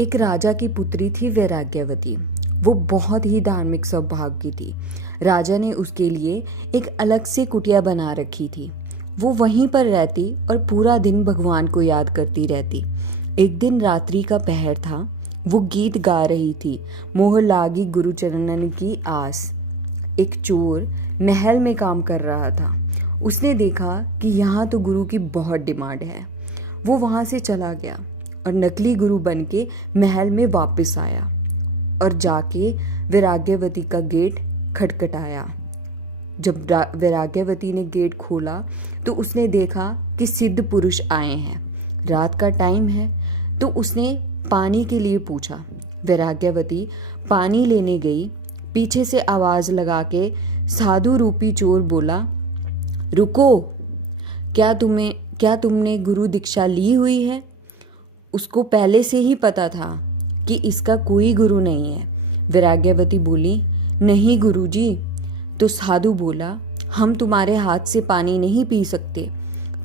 एक राजा की पुत्री थी वैराग्यवती। वो बहुत ही धार्मिक स्वभाव की थी। राजा ने उसके लिए एक अलग से कुटिया बना रखी थी। वो वहीं पर रहती और पूरा दिन भगवान को याद करती रहती। एक दिन रात्रि का पहर था। वो गीत गा रही थी, मोह लागी गुरु चरणन की आस। एक चोर महल में काम कर रहा था। उसने देखा कि यहाँ तो गुरु की बहुत डिमांड है। वो वहाँ से चला गया और नकली गुरु बन के महल में वापस आया और जाके वैराग्यवती का गेट खटखटाया। जब वैराग्यवती ने गेट खोला तो उसने देखा कि सिद्ध पुरुष आए हैं। रात का टाइम है तो उसने पानी के लिए पूछा। वैराग्यवती पानी लेने गई। पीछे से आवाज़ लगा के साधु रूपी चोर बोला, रुको, क्या तुमने गुरु दीक्षा ली हुई है? उसको पहले से ही पता था कि इसका कोई गुरु नहीं है। वैराग्यवती बोली, नहीं गुरुजी। तो साधु बोला, हम तुम्हारे हाथ से पानी नहीं पी सकते।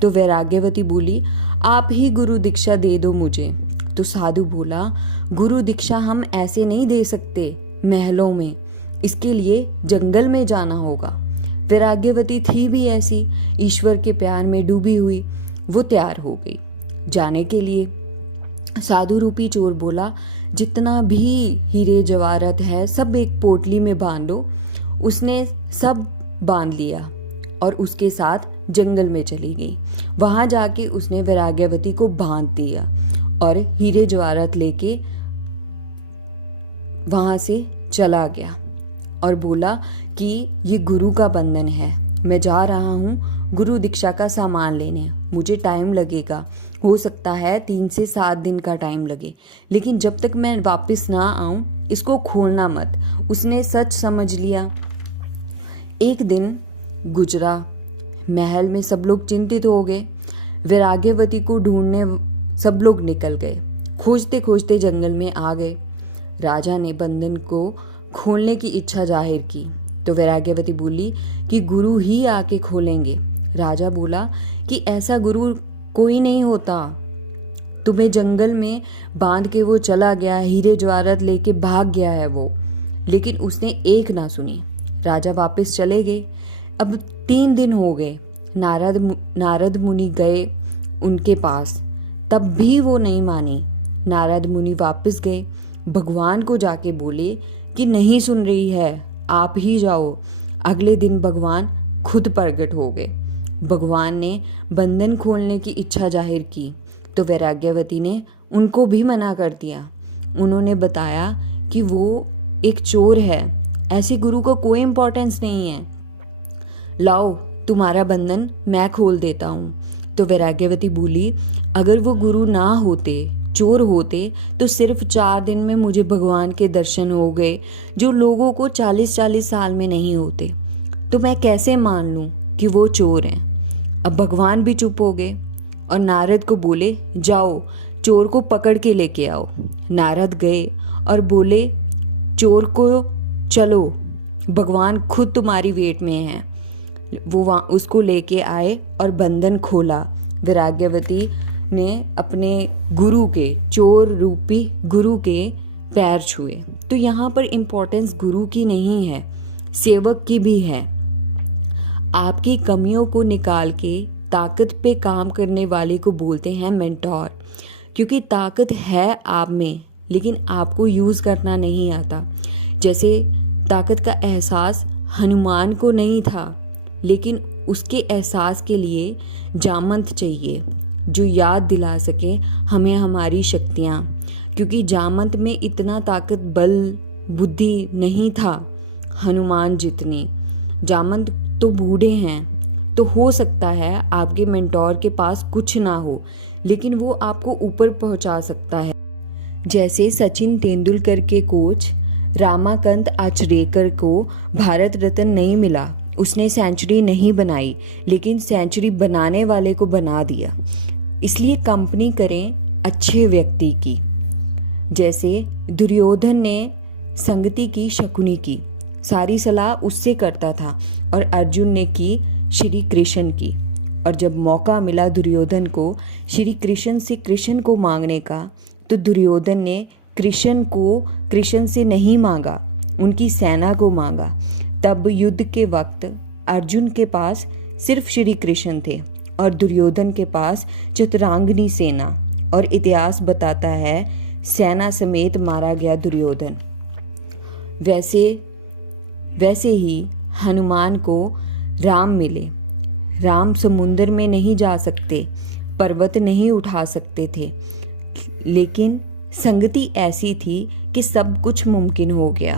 तो वैराग्यवती बोली, आप ही गुरु दीक्षा दे दो मुझे। तो साधु बोला, गुरु दीक्षा हम ऐसे नहीं दे सकते महलों में, इसके लिए जंगल में जाना होगा। वैराग्यवती थी भी ऐसी, ईश्वर के प्यार में डूबी हुई। वो तैयार हो गई जाने के लिए। साधु रूपी चोर बोला, जितना भी हीरे जवाहरात है सब एक पोटली में बांध लो। उसने सब बांध लिया और उसके साथ जंगल में चली गई। वहां जाके उसने वैराग्यवती को बांध दिया और हीरे जवाहरात लेके वहां से चला गया और बोला कि ये गुरु का बंधन है, मैं जा रहा हूँ गुरु दीक्षा का सामान लेने, मुझे टाइम लगेगा, हो सकता है 3 से 7 दिन का टाइम लगे, लेकिन जब तक मैं वापस ना आऊँ इसको खोलना मत। उसने सच समझ लिया। एक दिन गुजरा, महल में सब लोग चिंतित हो गए। वैराग्यवती को ढूंढने सब लोग निकल गए। खोजते खोजते जंगल में आ गए। राजा ने बंधन को खोलने की इच्छा जाहिर की तो वैराग्यवती बोली कि गुरु ही आके खोलेंगे। राजा बोला कि ऐसा गुरु कोई नहीं होता, तुम्हें जंगल में बांध के वो चला गया, हीरे जवाहरात लेके भाग गया है वो। लेकिन उसने एक ना सुनी। राजा वापस चले गए। अब 3 दिन हो गए। नारद मुनि गए उनके पास, तब भी वो नहीं मानी। नारद मुनि वापस गए, भगवान को जाके बोले कि नहीं सुन रही है, आप ही जाओ। अगले दिन भगवान खुद प्रकट हो गए। भगवान ने बंधन खोलने की इच्छा जाहिर की तो वैराग्यवती ने उनको भी मना कर दिया। उन्होंने बताया कि वो एक चोर है, ऐसे गुरु को कोई इम्पोर्टेंस नहीं है, लाओ तुम्हारा बंधन मैं खोल देता हूँ। तो वैराग्यवती बोली, अगर वो गुरु ना होते, चोर होते, तो सिर्फ 4 दिन में मुझे भगवान के दर्शन हो गए, जो लोगों को 40-40 साल में नहीं होते। तो मैं कैसे मान लूँ कि वो चोर हैं? अब भगवान भी चुप हो गए और नारद को बोले, जाओ चोर को पकड़ के लेके आओ। नारद गए और बोले, चोर को चलो, भगवान खुद तुम्हारी वेट में है। वो उसको लेके आए और बंधन खोला। वैराग्यवती ने अपने गुरु के, चोर रूपी गुरु के पैर छुए। तो यहाँ पर इम्पोर्टेंस गुरु की नहीं है, सेवक की भी है। आपकी कमियों को निकाल के ताकत पे काम करने वाले को बोलते हैं मेंटोर, क्योंकि ताकत है आप में लेकिन आपको यूज़ करना नहीं आता। जैसे ताकत का एहसास हनुमान को नहीं था, लेकिन उसके एहसास के लिए जामंत चाहिए जो याद दिला सके हमें हमारी शक्तियाँ, क्योंकि जामंत में इतना ताकत, बल, बुद्धि नहीं था हनुमान जितनी। जामंत तो बूढ़े हैं, तो हो सकता है आपके मेंटोर के पास कुछ ना हो, लेकिन वो आपको ऊपर पहुंचा सकता है। जैसे सचिन तेंदुलकर के कोच रामाकांत आचरेकर को भारत रत्न नहीं मिला, उसने सेंचुरी नहीं बनाई, लेकिन सेंचुरी बनाने वाले को बना दिया। इसलिए कंपनी करें अच्छे व्यक्ति की। जैसे दुर्योधन ने संगति की शकुनी की, सारी सलाह उससे करता था, और अर्जुन ने की श्री कृष्ण की। और जब मौका मिला दुर्योधन को श्री कृष्ण से कृष्ण को मांगने का, तो दुर्योधन ने कृष्ण से नहीं मांगा, उनकी सेना को मांगा। तब युद्ध के वक्त अर्जुन के पास सिर्फ श्री कृष्ण थे और दुर्योधन के पास चतुरांगनी सेना, और इतिहास बताता है सेना समेत मारा गया दुर्योधन। वैसे ही हनुमान को राम मिले। राम समुद्र में नहीं जा सकते, पर्वत नहीं उठा सकते थे, लेकिन संगति ऐसी थी कि सब कुछ मुमकिन हो गया।